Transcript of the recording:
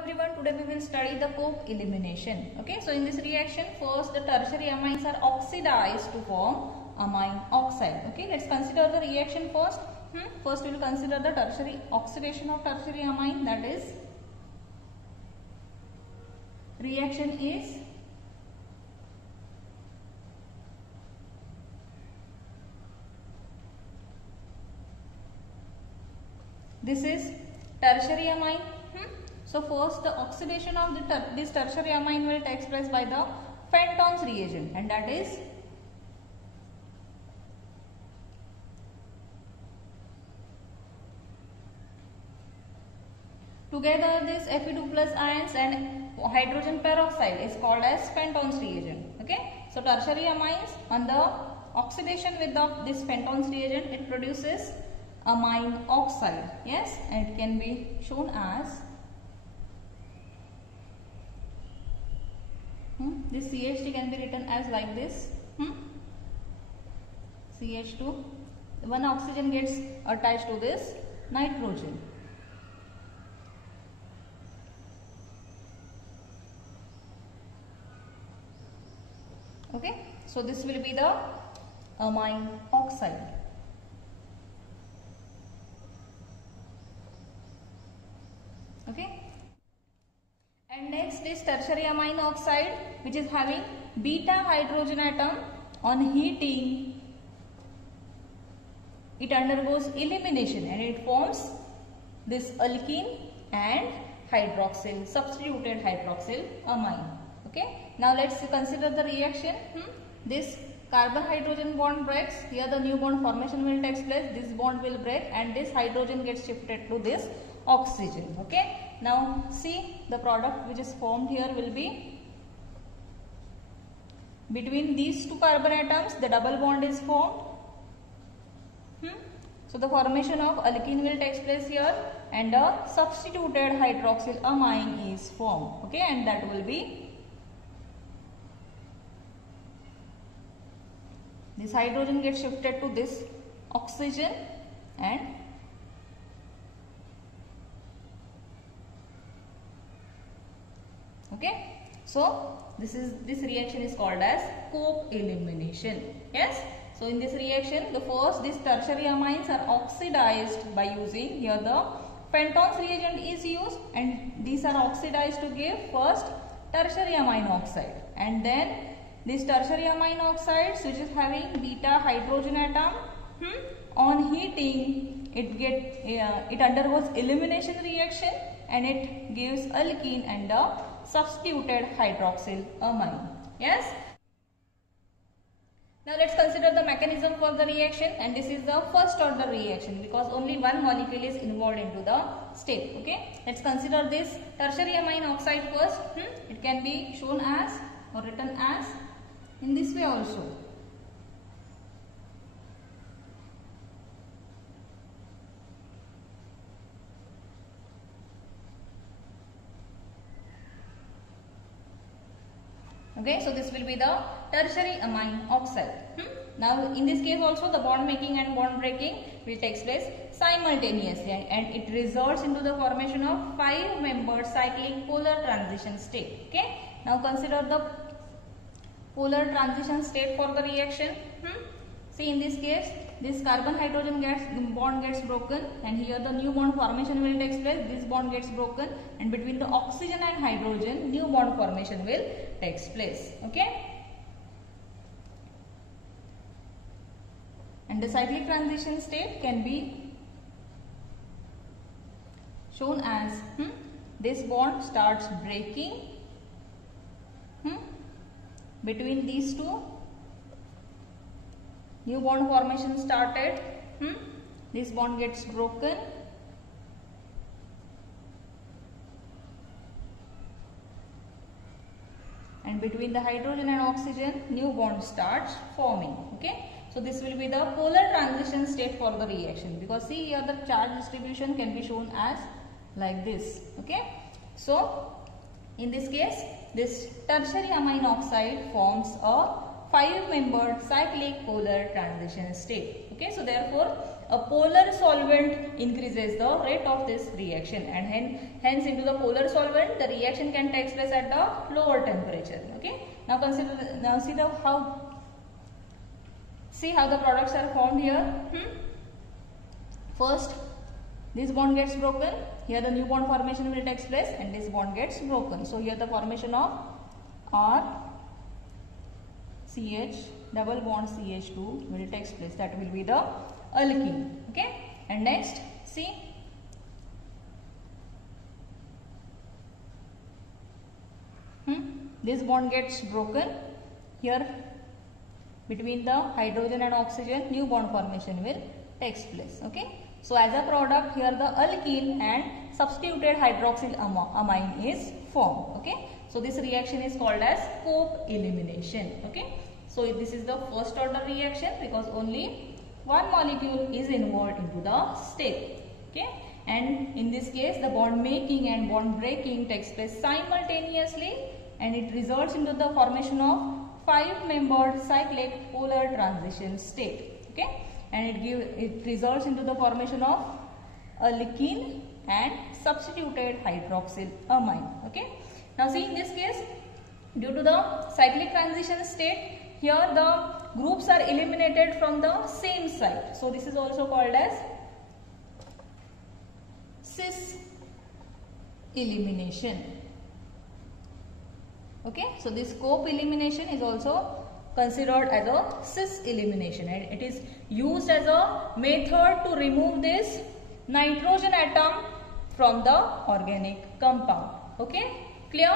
everyone, today we will study the Cope elimination. Okay, so in this reaction, first the tertiary amines are oxidized to form amine oxide. Okay, let's consider the reaction first. First we will consider the tertiary oxidation of tertiary amine, that is reaction is this is tertiary amine. So first the oxidation of this tertiary amine will take place by the Fenton's reagent, and that is together this Fe2 plus ions and hydrogen peroxide is called as Fenton's reagent. Okay, so tertiary amines on the oxidation with this Fenton's reagent, it produces amine oxide. Yes, and it can be shown as this CH2 can be written as like this. CH2, one oxygen gets attached to this nitrogen. Okay, so this will be the amine oxide. Okay, and next is tertiary amine oxide, which is having beta hydrogen atom. On heating, it undergoes elimination and it forms this alkene and hydroxyl, substituted hydroxyl amine. Okay, now let's consider the reaction. This carbon hydrogen bond breaks, here the new bond formation will take place, this bond will break and this hydrogen gets shifted to this oxygen. Okay, now see the product which is formed here will be between these two carbon atoms, the double bond is formed. So the formation of alkene will take place here and a substituted hydroxyl amine is formed. Okay, and that will be this hydrogen gets shifted to this oxygen and okay. So this reaction is called as Cope elimination. Yes. So in this reaction, these tertiary amines are oxidized by using here the Fenton's reagent is used, and these are oxidized to give first tertiary amine oxide, and then this tertiary amine oxides which is having beta hydrogen atom, on heating it undergoes elimination reaction and it gives alkene and a substituted hydroxyl amine. Yes. Now let's consider the mechanism for the reaction, and this is the first order reaction because only one molecule is involved into the step. Okay, let's consider this tertiary amine oxide first. It can be shown as or written as in this way also. Okay, so this will be the tertiary amine oxide. Now in this case also the bond making and bond breaking will take place simultaneously, and it results into the formation of 5-membered cyclic polar transition state. Okay, now consider the polar transition state for the reaction. See, in this case this carbon hydrogen bond gets broken, and here the new bond formation will take place. This bond gets broken, and between the oxygen and hydrogen new bond formation will takes place. Okay, and the cyclic transition state can be shown as this bond starts breaking between these two. New bond formation started. This bond gets broken, and between the hydrogen and oxygen new bond starts forming. Okay, so this will be the polar transition state for the reaction, because see here the charge distribution can be shown as like this. Okay, so in this case this tertiary amine oxide forms a 5-membered cyclic polar transition state. Okay, so therefore a polar solvent increases the rate of this reaction, and hence into the polar solvent the reaction can take place at the lower temperature. Okay, now see how the products are formed here. First, this bond gets broken, here the new bond formation will take place, and this bond gets broken. So here the formation of R CH double bond CH2 will take place, that will be the alkene. Okay, and next see, this bond gets broken, here between the hydrogen and oxygen new bond formation will take place. Okay, so as a product here the alkene and substituted hydroxyl amine is formed. Okay, so this reaction is called as Cope elimination. Okay, so this is the first order reaction because only one molecule is involved into the step. Okay, and in this case the bond making and bond breaking takes place simultaneously, and it results into the formation of 5-membered cyclic polar transition state. Okay, and it results into the formation of alkene and substituted hydroxyl amine. Okay, now see, in this case due to the cyclic transition state, here the groups are eliminated from the same site, so this is also called as cis elimination. Okay, so this Cope elimination is also considered as a cis elimination, and it is used as a method to remove this nitrogen atom from the organic compound. Okay, clear?